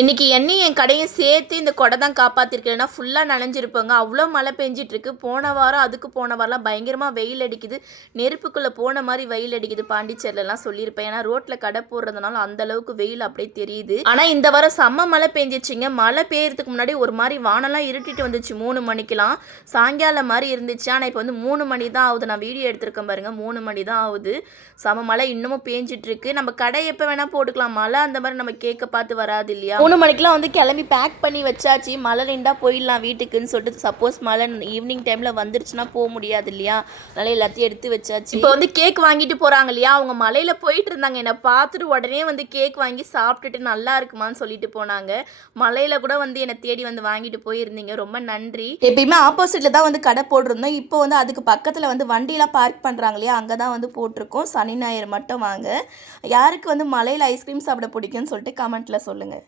இன்னைக்கு என்னையும் என் கடையும் சேர்த்து இந்த கொடை தான் காப்பாத்திருக்கு. இல்லைன்னா ஃபுல்லா நனைஞ்சிருப்பேங்க. அவ்வளோ மழை பெஞ்சிட்டு இருக்கு. போன வாரம், அதுக்கு போன வாரம்லாம் பயங்கரமா வெயில் அடிக்குது. நெருப்புக்குள்ள போன மாரி வெயில் அடிக்குது பாண்டிச்சேரிலலாம் சொல்லியிருப்பேன். ஏன்னா ரோட்ல கடை போடுறதுனால அந்த அளவுக்கு வெயில் அப்படியே தெரியுது. ஆனா இந்த வாரம் செம்ம மழை பெஞ்சிச்சுங்க. மழை பெய்யறதுக்கு முன்னாடி ஒரு மாதிரி வானம்லாம் இருட்டிட்டு வந்துச்சு 3 மணிக்கெல்லாம். சாயங்காலம் மாதிரி இருந்துச்சு. ஆனா இப்போ வந்து 3 மணி தான் ஆகுது. நான் வீடியோ எடுத்திருக்கேன் பாருங்க. 3 மணி தான் ஆகுது. செம மழை இன்னமும் பேஞ்சிட்டு இருக்கு. நம்ம கடை எப்போ வேணா போட்டுக்கலாம். மழை அந்த மாதிரி நம்ம கேட்க பார்த்து வராது இல்லையா? 3 மணிக்கெலாம் வந்து கிளம்பி பேக் பண்ணி வச்சாச்சு. மழை நின்றா போயிடலாம் வீட்டுக்குன்னு சொல்லிட்டு. சப்போஸ் மழை ஈவினிங் டைமில் வந்துருச்சுன்னா போக முடியாது இல்லையா? அதனால் எல்லாத்தையும் எடுத்து வச்சாச்சு. இப்போ வந்து கேக் வாங்கிட்டு போகிறாங்க இல்லையா? அவங்க மலையில் போயிட்டு இருந்தாங்க. என்னை பார்த்துட்டு உடனே வந்து கேக் வாங்கி சாப்பிட்டுட்டு நல்லா இருக்குமான்னு சொல்லிட்டு போனாங்க. மலையில் கூட வந்து என்னை தேடி வந்து வாங்கிட்டு போயிருந்தீங்க. ரொம்ப நன்றி. எப்பயுமே ஆப்போசிட்டில் தான் வந்து கடை போட்டிருந்தோம். இப்போ வந்து அதுக்கு பக்கத்தில் வந்து வண்டியெலாம் பார்க் பண்ணுறாங்க இல்லையா? அங்கே தான் வந்து போட்டிருக்கோம். சனி ஞாயிறு மட்டும் வாங்க. யாருக்கு வந்து மலையில் ஐஸ்கிரீம் சாப்பிட பிடிக்கும்னு சொல்லிட்டு கமெண்ட்டில் சொல்லுங்கள்.